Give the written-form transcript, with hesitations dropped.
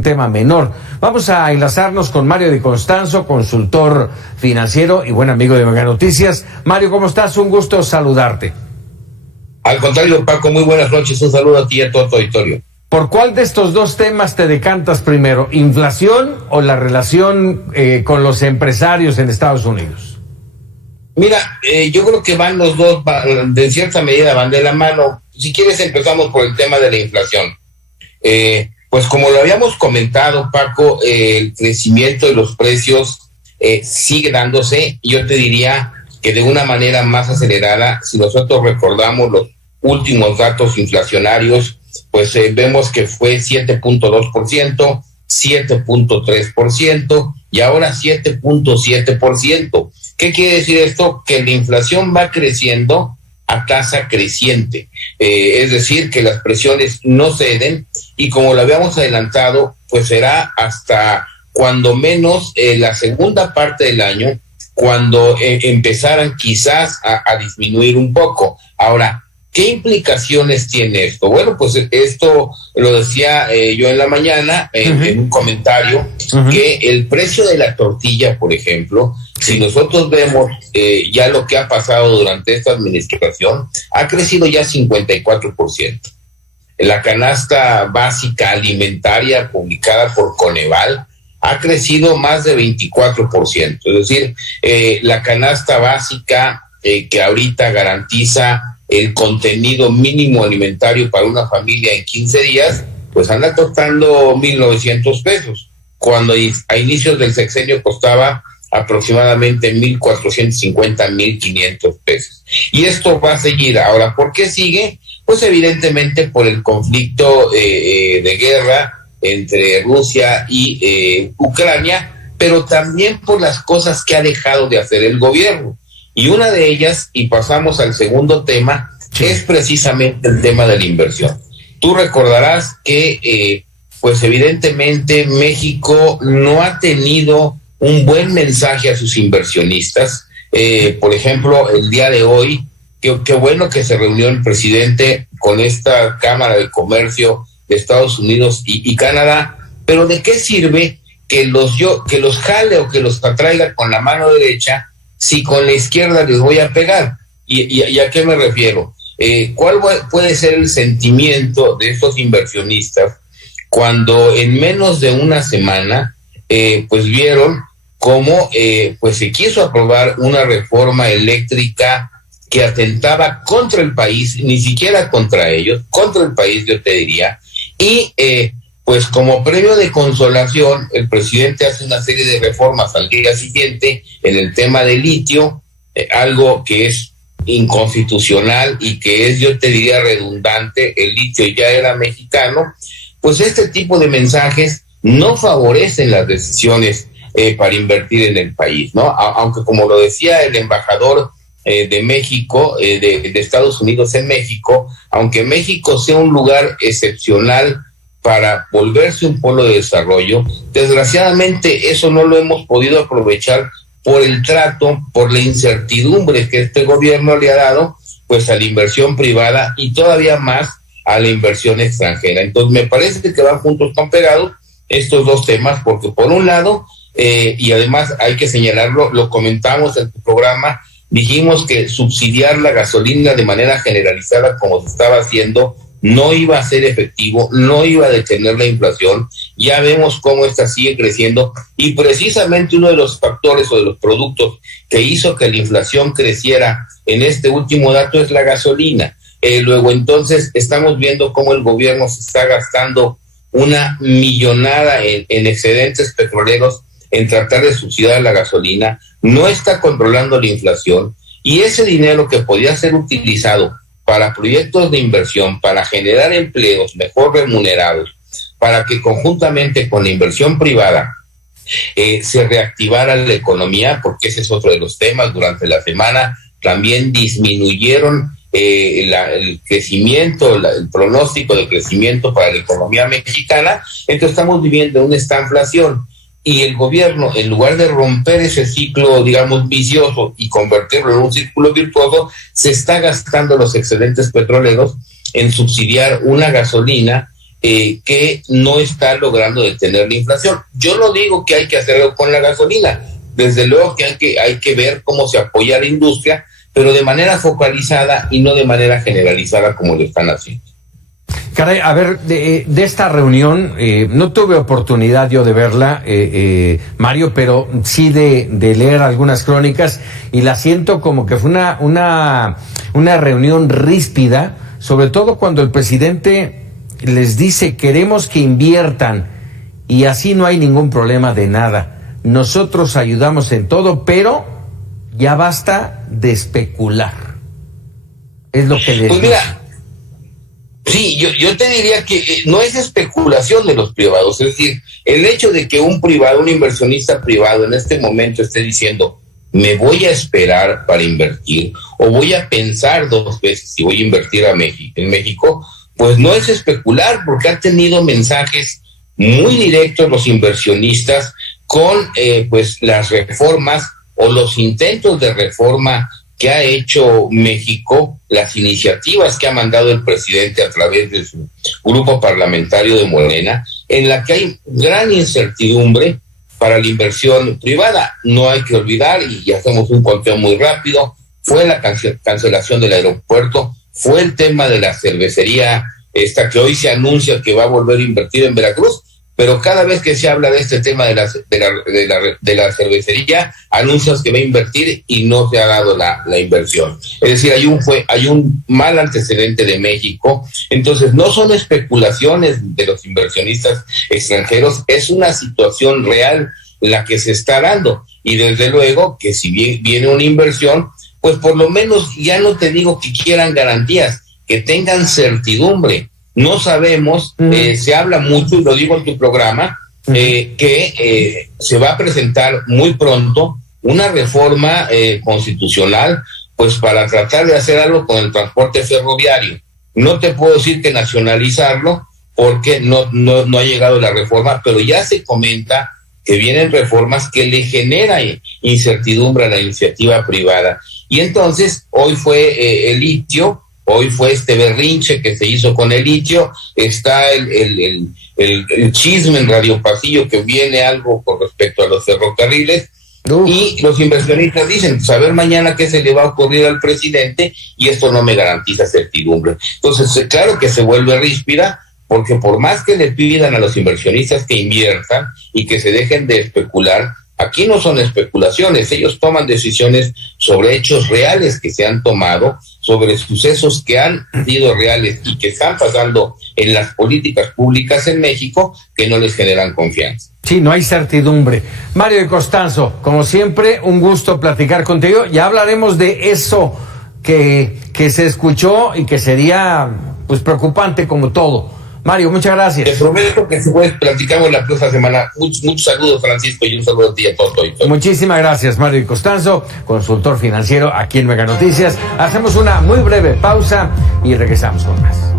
un tema menor. Vamos a enlazarnos con Mario Di Constanzo, consultor financiero y buen amigo de Mega Noticias. Mario, ¿cómo estás? Un gusto saludarte. Al contrario, Paco, muy buenas noches. Un saludo a ti y a todo tu auditorio. ¿Por cuál de estos dos temas te decantas primero? ¿Inflación o la relación con los empresarios en Estados Unidos? Mira, yo creo que van los dos, de cierta medida van de la mano. Si quieres empezamos por el tema de la inflación. Pues como lo habíamos comentado, Paco, el crecimiento de los precios sigue dándose, y yo te diría que de una manera más acelerada. Si nosotros recordamos los últimos datos inflacionarios, pues vemos que fue 7.2%, 7.3% y ahora 7.7%. ¿Qué quiere decir esto? Que la inflación va creciendo a tasa creciente, es decir, que las presiones no ceden, y como lo habíamos adelantado, pues será hasta cuando menos la segunda parte del año, cuando empezaran quizás a disminuir un poco. Ahora, ¿qué implicaciones tiene esto? Bueno, pues esto lo decía yo en la mañana, en un comentario, que el precio de la tortilla, por ejemplo, si nosotros vemos ya lo que ha pasado durante esta administración, ha crecido ya 54%. La canasta básica alimentaria publicada por Coneval ha crecido más de 24%. Es decir, la canasta básica que ahorita garantiza el contenido mínimo alimentario para una familia en 15 días, pues anda costando 1,900 pesos, cuando a inicios del sexenio costaba aproximadamente 1,450, 1,500 pesos. Y esto va a seguir. Ahora, ¿por qué sigue? Pues evidentemente por el conflicto de guerra entre Rusia y Ucrania, pero también por las cosas que ha dejado de hacer el gobierno. Y una de ellas, y pasamos al segundo tema, es precisamente el tema de la inversión. Tú recordarás que, pues evidentemente México no ha tenido un buen mensaje a sus inversionistas. Por ejemplo, el día de hoy, qué bueno que se reunió el presidente con esta Cámara de Comercio de Estados Unidos y Canadá, pero ¿de qué sirve que los jale o que los atraiga con la mano derecha si con la izquierda les voy a pegar? ¿Y a qué me refiero? ¿Cuál puede ser el sentimiento de estos inversionistas cuando en menos de una semana pues vieron cómo pues se quiso aprobar una reforma eléctrica que atentaba contra el país, ni siquiera contra ellos, contra el país, yo te diría, y pues como premio de consolación, el presidente hace una serie de reformas al día siguiente en el tema del litio, algo que es inconstitucional y que es, yo te diría, redundante. El litio ya era mexicano. Pues este tipo de mensajes no favorecen las decisiones para invertir en el país, ¿no? Aunque, como lo decía el embajador de México, de Estados Unidos en México, aunque México sea un lugar excepcional para volverse un polo de desarrollo, desgraciadamente eso no lo hemos podido aprovechar por el trato, por la incertidumbre que este gobierno le ha dado pues a la inversión privada y todavía más a la inversión extranjera. Entonces me parece que van juntos con pegados estos dos temas, porque por un lado, y además hay que señalarlo, lo comentamos en tu programa, dijimos que subsidiar la gasolina de manera generalizada como se estaba haciendo no iba a ser efectivo, no iba a detener la inflación. Ya vemos cómo esta sigue creciendo, y precisamente uno de los factores o de los productos que hizo que la inflación creciera en este último dato es la gasolina. Luego entonces estamos viendo cómo el gobierno se está gastando una millonada en excedentes petroleros en tratar de subsidiar la gasolina, no está controlando la inflación, y ese dinero que podía ser utilizado para proyectos de inversión, para generar empleos mejor remunerados, para que conjuntamente con la inversión privada se reactivara la economía, porque ese es otro de los temas. Durante la semana también disminuyeron el crecimiento, el pronóstico de crecimiento para la economía mexicana. Entonces estamos viviendo una estanflación, y el gobierno, en lugar de romper ese ciclo, digamos, vicioso y convertirlo en un círculo virtuoso, se está gastando los excedentes petroleros en subsidiar una gasolina que no está logrando detener la inflación. Yo no digo que hay que hacerlo con la gasolina, desde luego que hay que ver cómo se apoya a la industria, pero de manera focalizada y no de manera generalizada como lo están haciendo. Caray, a ver, de esta reunión, no tuve oportunidad yo de verla, Mario, pero sí de leer algunas crónicas, y la siento como que fue una reunión ríspida, sobre todo cuando el presidente les dice: queremos que inviertan, y así no hay ningún problema de nada. Nosotros ayudamos en todo, pero ya basta de especular. Es lo que les pues mira, sí, yo te diría que no es especulación de los privados, es decir, el hecho de que un inversionista privado en este momento esté diciendo: me voy a esperar para invertir, o voy a pensar 2 veces si voy a invertir en México, pues no es especular, porque han tenido mensajes muy directos los inversionistas con pues las reformas o los intentos de reforma que ha hecho México, las iniciativas que ha mandado el presidente a través de su grupo parlamentario de Morena, en la que hay gran incertidumbre para la inversión privada. No hay que olvidar, y hacemos un conteo muy rápido, fue la cancelación del aeropuerto, fue el tema de la cervecería esta que hoy se anuncia que va a volver a invertir en Veracruz, pero cada vez que se habla de este tema de la cervecería, anuncias que va a invertir y no se ha dado la inversión. Es decir, hay un mal antecedente de México. Entonces, no son especulaciones de los inversionistas extranjeros, es una situación real la que se está dando. Y desde luego que si bien viene una inversión, pues por lo menos, ya no te digo que quieran garantías, que tengan certidumbre. No sabemos, se habla mucho, y lo digo en tu programa, que se va a presentar muy pronto una reforma constitucional, pues para tratar de hacer algo con el transporte ferroviario. No te puedo decir que nacionalizarlo, porque no ha llegado la reforma, pero ya se comenta que vienen reformas que le generan incertidumbre a la iniciativa privada. Y entonces, hoy fue el litio. Hoy fue este berrinche que se hizo con el litio, está el chisme en Radio Pasillo que viene algo con respecto a los ferrocarriles, y los inversionistas dicen: saber mañana qué se le va a ocurrir al presidente, y esto no me garantiza certidumbre. Entonces, claro que se vuelve ríspida, porque por más que le pidan a los inversionistas que inviertan y que se dejen de especular, aquí no son especulaciones, ellos toman decisiones sobre hechos reales que se han tomado, sobre sucesos que han sido reales y que están pasando en las políticas públicas en México, que no les generan confianza. Sí, no hay certidumbre. Mario de Costanzo, como siempre, un gusto platicar contigo. Ya hablaremos de eso que se escuchó y que sería pues preocupante como todo. Mario, muchas gracias. Te prometo que después platicamos la próxima semana. Muchos saludos, Francisco, y un saludo a ti y a todos. Muchísimas gracias, Mario Costanzo, consultor financiero aquí en Mega Noticias. Hacemos una muy breve pausa y regresamos con más.